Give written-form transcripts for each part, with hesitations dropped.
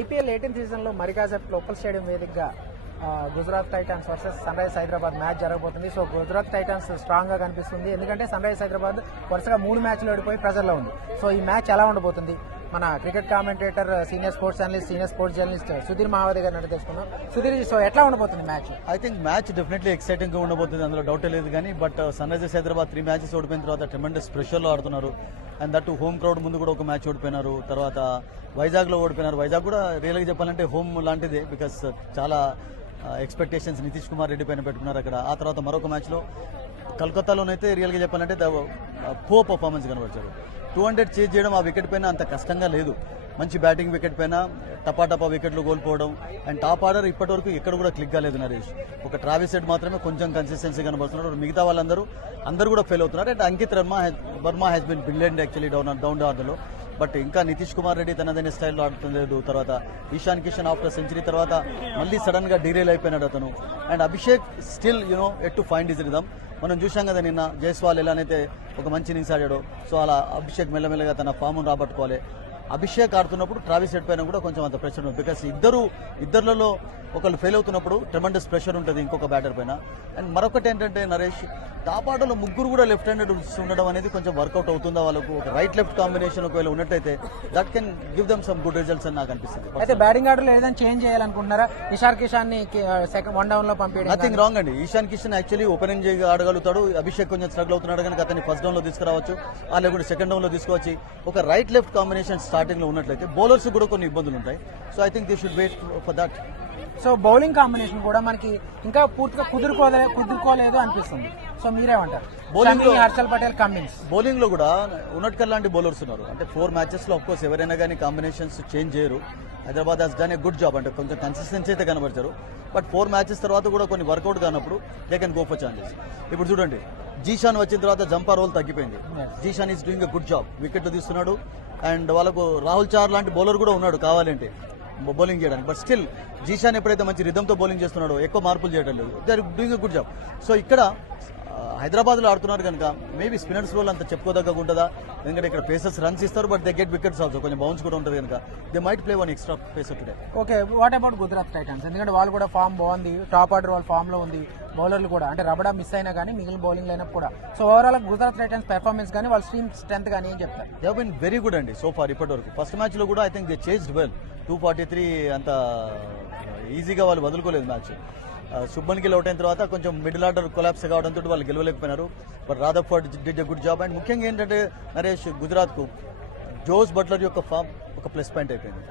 IPL 18th సీజన్లో మరికాసేపు local stadium వేదికగా Gujarat Titans versus sun rise Hyderabad match జరగబోతుంది. సో గుజరాత్ టైటాన్స్ స్ట్రాంగ్గా కనిపిస్తుంది, ఎందుకంటే సన్ రైజ్ హైదరాబాద్ వరుసగా 3 మ్యాచ్లు ఓడిపోయి ప్రెజర్లో ఉంది. సో ఈ మ్యాచ్ ఎలా ఉండబోతుంది? మన cricket commentator, senior sports analyst, senior sports journalist Sudheer Mahavati గారిని తెలుసుకున్నాం. సుధీర్, సో ఎట్లా ఉండబోతుంది match? I think match definitely exciting గా ఉండబోతుంది, అందులో డౌట్ లేదు. కానీ but Sunrisers Hyderabad 3 matches ఓడిపోయిన తర్వాత ట్రెమెండస్ ప్రెషర్లో ఆడుతున్నారు. అండ్ దట్ హోమ్ క్రౌడ్ ముందు కూడా ఒక మ్యాచ్ ఓడిపోయినారు. తర్వాత వైజాగ్లో ఓడిపోయినారు. వైజాగ్ కూడా రియల్గా చెప్పాలంటే హోమ్ లాంటిదే, బికాస్ చాలా ఎక్స్పెక్టేషన్స్ నితీష్ కుమార్ రెడ్డి పైన పెట్టుకున్నారు అక్కడ. ఆ తర్వాత మరొక మ్యాచ్లో కలకత్తాలోనైతే రియల్గా చెప్పాలంటే పూర్ పర్ఫార్మెన్స్ కనబరిచారు. 200 చేజ్ చేయడం ఆ వికెట్ పైన అంత కష్టంగా లేదు. మంచి బ్యాటింగ్ వికెట్ పైన టపా వికెట్లు కోల్పోవడం. అండ్ టాప్ ఆర్డర్ ఇప్పటి వరకు ఇక్కడ కూడా క్లిక్ కాలేదు నరేష్. ఒక ట్రావిస్ హెడ్ మాత్రమే కొంచెం కన్సిస్టెన్సీ కనబడుతున్నారు. మిగతా వాళ్ళందరూ కూడా ఫెయిల్ అవుతున్నారు. And Ankit Varma has been brilliant actually down ఆర్డర్లో. బట్ ఇంకా నితీష్ కుమార్ రెడ్డి తనదైన స్టైల్లో ఆడుతులేదు. తర్వాత ఇషాన్ కిషన్ ఆఫ్టర్ సెంచరీ తర్వాత మళ్ళీ సడన్ గా డీరేల్ అయిపోయినాడు అతను. And Abhishek still at to find his rhythm. మనం చూసాం కదా నిన్న జైస్వాల్ ఎలానైతే ఒక మంచి ఇన్నింగ్స్ ఆడాడో, సో అలా అభిషేక్ మెల్లమెల్లగా తన ఫామ్ను రాబట్టుకోవాలి. అభిషేక్ ఆడుతున్నప్పుడు ట్రావిస్ హెడ్ పైన కూడా కొంచెం అంత ప్రెషర్ ఉంది, బికాస్ ఇద్దరులలో ఒకళ్ళు ఫెయిల్ అవుతున్నప్పుడు ట్రెమెండస్ ప్రెషర్ ఉంటుంది ఇంకొక బ్యాటర్ పైన. అండ్ మరొకటి ఏంటంటే నరేష్, టాప్ ఆర్డర్లో ముగ్గురు కూడా లెఫ్ట్ హ్యాండెడ్ ఉండడం అనేది కొంచెం వర్కౌట్ అవుతుందా వాళ్ళకు? ఒక రైట్ లెఫ్ట్ కాంబినేషన్ ఒకవేళ ఉన్నట్టయితే that can give them some good results అని నాకు అనిపిస్తుంది. అయితే బ్యాటింగ్ ఆర్డర్లో ఏదైనా చేంజ్ చేయాలనుకుంటున్నారా? ఇషాన్ కిషన్ ని సెకండ్ 1 డౌన్ లో పంపించడం నథింగ్ రాంగ్ అండి. ఇషాన్ కిషన్ యాక్చువల్లీ ఓపెనింగ్ ఆడగలుగుతాడు. అభిషేక్ కొంచెం స్ట్రగుల్ అవుతున్నాడు కనుక అతన్ని ఫస్ట్ డౌన్ లో తీసుకురావచ్చు, లేకుంటే సెకండ్ డౌన్ లో తీసుకువచ్చి ఒక రైట్ లెఫ్ట్ కాంబినేషన్ స్టార్టింగ్ లో ఉన్నట్లయితే బౌలర్స్ కూడా కొన్ని ఇబ్బందులు ఉంటాయి. So I think they should wait for that. So bowling combination కూడా మనకి ఇంకా పూర్తిగా కుదురుకోలేదు అనిపిస్తుంది. సో మీరేమంటారు? బౌలింగ్ లో హర్షల్ పటేల్, కమిన్స్ బౌలింగ్ లో కూడా ఉన్నట్కర్ లాంటి బౌలర్స్ ఉన్నారు. అంటే 4 మ్యాచెస్ లో అఫ్కోర్స్ ఎవరైనా కానీ కాంబినేషన్స్ చేంజ్ చేయరు. Hyderabad has done a good job, అంటే కొంచెం కన్సిస్టెన్సీ అయితే కనబరిచారు. బట్ 4 మ్యాచెస్ తర్వాత కూడా కొన్ని వర్కౌట్ కానప్పుడు they can go for chances. ఇప్పుడు చూడండి, జీషాన్ వచ్చిన తర్వాత జంపా రోల్ తగ్గిపోయింది. Zeeshan is doing a good job, వికెట్లు తీస్తున్నాడు. అండ్ వాళ్ళకు రాహుల్ చార్ లాంటి బౌలర్ కూడా ఉన్నాడు కావాలంటే బౌలింగ్ చేయడానికి. బట్ స్టిల్ జీషాన్ ఎప్పుడైతే మంచి రిథంతో బౌలింగ్ చేస్తున్నాడో ఎక్కువ మార్పులు చేయడం లేదు. They are doing a good job. So ఇక్కడ హైదరాబాద్లో ఆడుతున్నారు కనుక మేబీ స్పిన్నర్స్ రోల్ అంత చెప్పుకోదగ్గ ఉంటుందా? ఎందుకంటే ఇక్కడ పేసర్స్ రన్స్ ఇస్తారు, but they get wickets also, కొంచెం బౌన్స్ కూడా ఉంటుంది కనుక they might play 1 extra pacer today. Okay, what about Gujarat Titans? ఎందుకంటే వాళ్ళు కూడా ఫామ్ బాగుంది, టాప్ ఆర్డర్ వాళ్ళ ఫామ్ లో ఉంది. బౌలర్లు కూడా అంటే రబడా మిస్ అయినా కానీ మిగిలిన బౌలింగ్ లైనప్ కూడా. So overall Gujarat Titans performance కానీ వాళ్ళ టీమ్ స్ట్రెంత్ కానీ ఏం చెప్తారు? They have been very good అండి సో ఫార్ ఇప్పటి వరకు. ఫస్ట్ మ్యాచ్ లో కూడా I think they chased well. 243 అంత ఈజీగా వాళ్ళు వదులుకోలేదు మ్యాచ్. శుభ్మన్ గిల్ అవుట్ అయిన తర్వాత కొంచెం మిడిల్ ఆర్డర్ కొలాప్స్ కావడంతో వాళ్ళు గెలవలేకపోయినారు. But Rutherford did a good job. And ముఖ్యంగా ఏంటంటే నరేష్, గుజరాత్కు జోస్ బట్లర్ యొక్క ఫామ్ ఒక ప్లస్ పాయింట్ అయిపోయింది.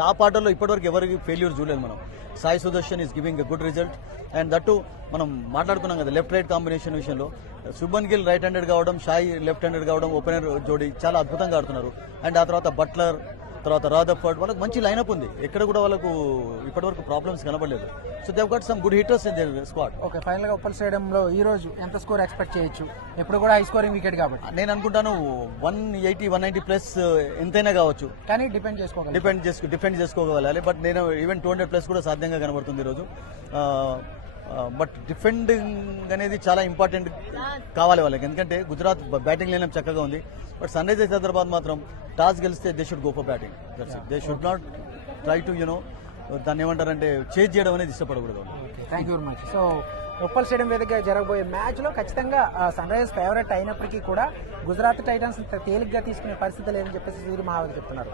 టాప్ ఆర్డర్లో ఇప్పటివరకు ఎవరికి ఫెయిల్యూర్ చూడలేదు మనం. Sai Sudarshan is giving a good result. And that మనం మాట్లాడుకున్నాం కదా లెఫ్ట్ రైట్ కాంబినేషన్ విషయంలో. శుభ్మన్ గిల్ రైట్ హ్యాండెడ్ కావడం, షాయి లెఫ్ట్ హ్యాండెడ్ కావడం, ఓపెనర్ జోడీ చాలా అద్భుతంగా ఆడుతున్నారు. అండ్ ఆ తర్వాత బట్లర్, తర్వాత రాదర్ఫర్డ్, వాళ్ళకి మంచి లైనప్ ఉంది. ఎక్కడ కూడా వాళ్ళకు ఇప్పటివరకు ప్రాబ్లమ్స్ కనబడలేదు. So they have got some good hitters in there squad. Okay, final గా ఉప్పల్ స్టేడియంలో ఈ రోజు ఎంత స్కోర్ ఎక్స్పెక్ట్ చేయొచ్చు? ఎప్పుడు కూడా హై స్కోరింగ్ వికెట్ కాబట్టి నేను అనుకుంటాను 180-190 ప్లస్ ఎంతైనా కావచ్చు, కానీ డిఫెండ్ చేసుకోగలగాలి. బట్ నేను ఈవెన్ 200 ప్లస్ కూడా సాధ్యంగా కనబడుతుంది ఈరోజు. బట్ డిఫెండింగ్ అనేది చాలా ఇంపార్టెంట్ కావాలి వాళ్ళకి, ఎందుకంటే గుజరాత్ బ్యాటింగ్ లైనప్ చక్కగా ఉంది. బట్ సన్ రైజర్స్ హైదరాబాద్ మాత్రం టాస్ గెలిస్తే they should go for batting. They should not try to దాన్ని ఏమంటారంటే చేంజ్ చేయడం అనేది ఇష్టపడకూడదు. Thank you very much. So Uppal stadium వేదికగా జరగబోయే మ్యాచ్ లో ఖచ్చితంగా సన్ రైజర్స్ ఫేవరెట్ అయినప్పటికీ కూడా గుజరాత్ టైటన్స్ తేలిగ్గా తీసుకునే పరిస్థితి లేదని చెప్పేసి సూర్య మహావతి చెప్తున్నారు.